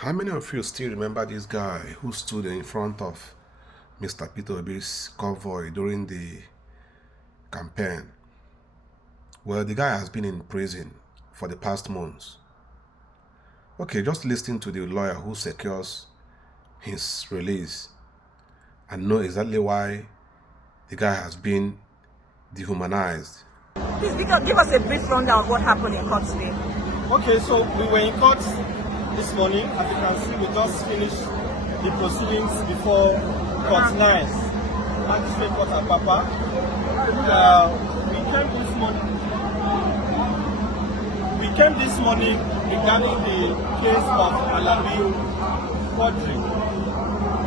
How many of you still remember this guy who stood in front of Mr. Peter Obi's convoy during the campaign? Well, the guy has been in prison for the past months. Okay, just listen to the lawyer who secures his release and know exactly why the guy has been dehumanized. Please give us a brief rundown of what happened in court today. Okay, so we were in court this morning. As you can see, we just finished the proceedings before court 9. Magistrate Court at Papa. We came this morning regarding the case of Alabi Qadri,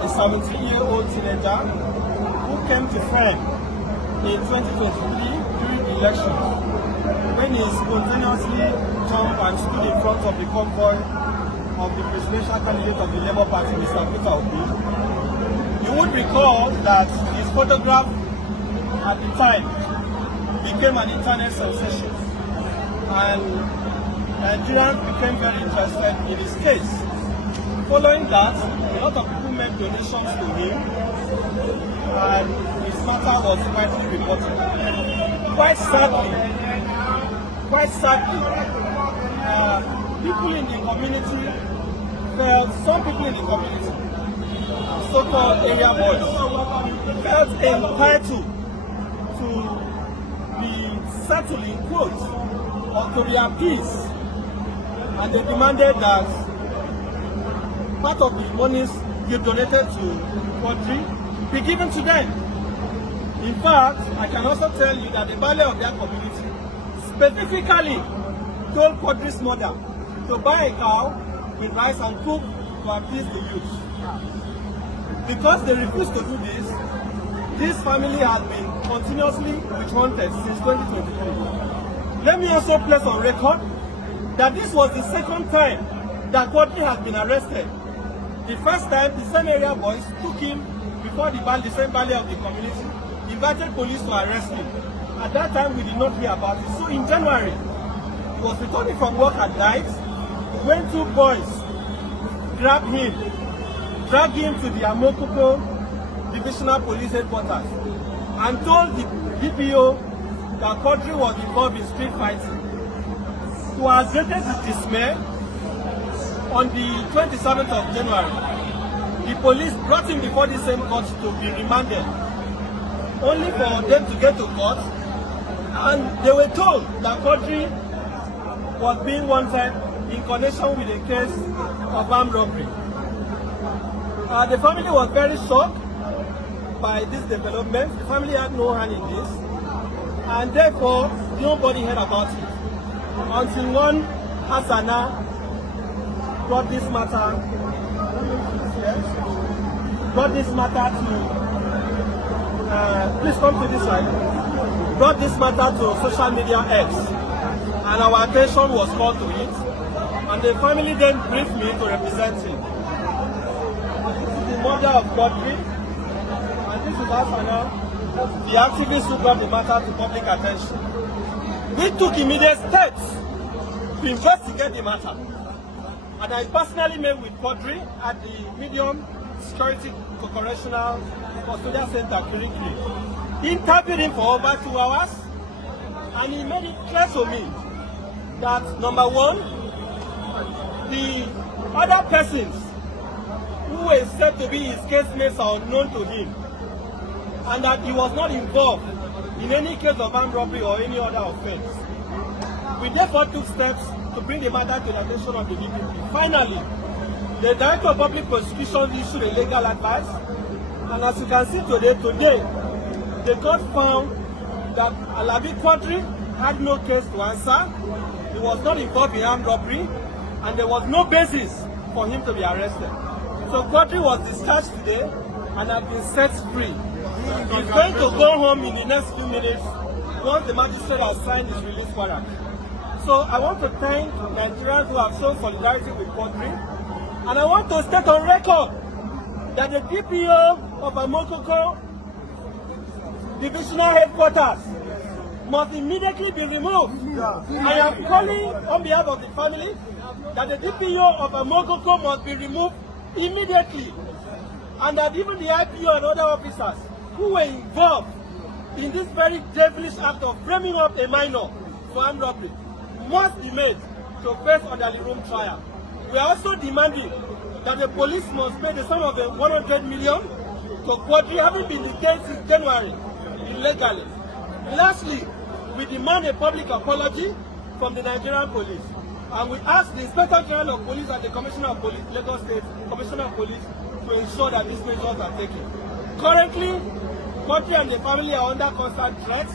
a 17-year-old teenager who came to fame in 2023 during the elections, when he spontaneously jumped and stood in front of the convoy of the presidential candidate of the Labour Party, Mr. Peter Obi. You would recall that his photograph at the time became an internet sensation, and Nigerians became very interested in his case. Following that, a lot of people made donations to him, and his matter was widely reported. Quite sadly, people in the community some people in the community, so-called area boys, felt entitled to be settled in quotes or to be appeased, and they demanded that part of the monies you donated to Qadri be given to them. In fact, I can also tell you that the value of their community specifically told Qadri's mother to buy a cow with rice and cook to appease the youth. Because they refused to do this family has been continuously witch-hunted since 2023. Let me also place on record that this was the second time that Qadri has been arrested. The first time, the same area boys took him before the same valley of the community, invited police to arrest him. At that time, we did not hear about it. So in January, he was returning from work at night when two boys dragged him to the Amokoko Divisional Police Headquarters and told the DPO that Qadri was involved in street fighting. To our greatest dismay, on the 27th of January, the police brought him before the same court to be remanded, only for them to get to court, and they were told that Qadri was being wanted in connection with a case of armed robbery. The family was very shocked by this development. The family had no hand in this, and therefore nobody heard about it until one Hassana brought this matter to please come to this side. Brought this matter to social media X, and our attention was called to it, and the family then briefed me to represent him. This is the mother of Qadri, and this is Hassana, the activist who brought the matter to public attention. We took immediate steps to investigate the matter, and I personally met with Qadri at the Medium Security Correctional Custodial Center, Kirikiri. Interviewed him for over 2 hours, and he made it clear to me that, number one, the other persons who were said to be his casemates are unknown to him, and that he was not involved in any case of armed robbery or any other offense. We therefore took steps to bring the matter to the attention of the DPP. Finally, the Director of Public Prosecution issued a legal advice, and as you can see today, the court found that Alabi Qadri had no case to answer, he was not involved in armed robbery, and there was no basis for him to be arrested. So Qadri was discharged today and has been set free. He's going to go home in the next few minutes once the magistrate has signed his release warrant. So I want to thank Nigerians who have shown solidarity with Qadri, and I want to state on record that the DPO of Amokoko Divisional Headquarters must immediately be removed. I am calling on behalf of the family that the DPO of Amokoko must be removed immediately, and that even the IPO and other officers who were involved in this very devilish act of framing up a minor for armed robbery must be made to face orderly room trial. We are also demanding that the police must pay the sum of 100 million to Qadri, having been detained since January illegally. Lastly, we demand a public apology from the Nigerian police, and we ask the Inspector General of Police and the Commissioner of Police, Lagos State Commissioner of Police, to ensure that these measures are taken. Currently, Qadri and the family are under constant threat.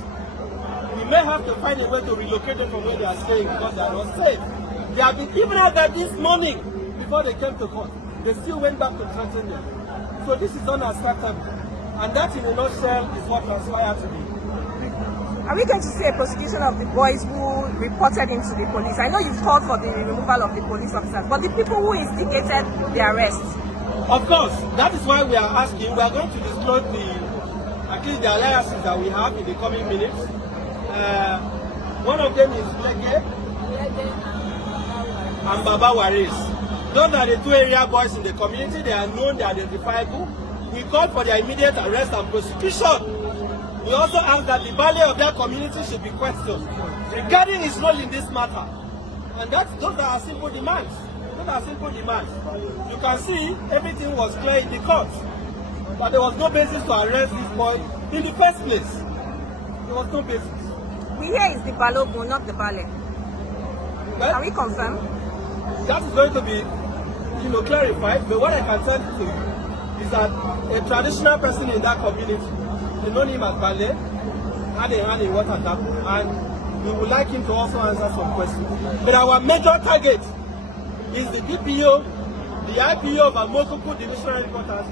We may have to find a way to relocate them from where they are staying because they are not safe. They have been even out there this morning before they came to court. They still went back to threaten them. So this is unacceptable. And that in a nutshell is what transpired today. Are we going to see a prosecution of the boys who reported into the police? I know you've called for the removal of the police officers, but the people who instigated the arrest. Of course, that is why we are asking. We are going to disclose at least the alliances that we have in the coming minutes. One of them is Lege and Baba Waris. Those are the two area boys in the community. They are known, they are identifiable. We call for their immediate arrest and prosecution. We also ask that the value of their community should be questioned regarding his role in this matter. And those are our simple demands. Those are simple demands. You can see everything was clear in the court. But there was no basis to arrest this boy in the first place. There was no basis. We hear it's the Balogun, not the Bale. Well, can we confirm? That is going to be, clarified. But what I can tell you is that a traditional person in that community, they know him as Bale, had a hand in what had happened, and we would like him to also answer some questions. But our major target is the DPO, the IPO of Amokoko Divisional Headquarters,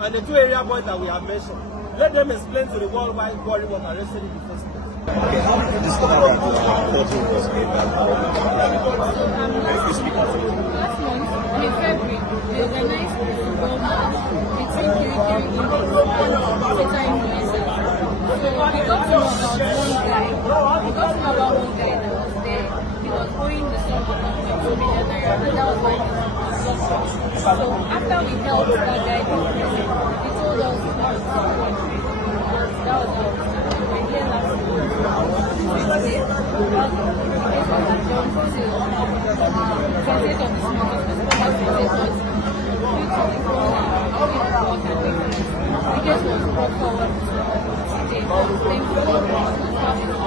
and the two area boys that we have mentioned. Let them explain to the world why Qadri was arrested in the first place. Okay, how did you discover that Qadri was a bad boy? If you speak of it. Last month, in February, we organized a football match between Kirikiri Indians and Teta Influencers. So we got to know about one guy. That was there. He was owing the sum of 1.2 million naira, and that was why he was lost. So after we helped that guy in prison, he told us to come to the country. That was how we started. We're here last month. Tuesday, that was the case was adjourned till 28th of this month, specifically 28th, due to the corona, the case was brought forward today. Thank you.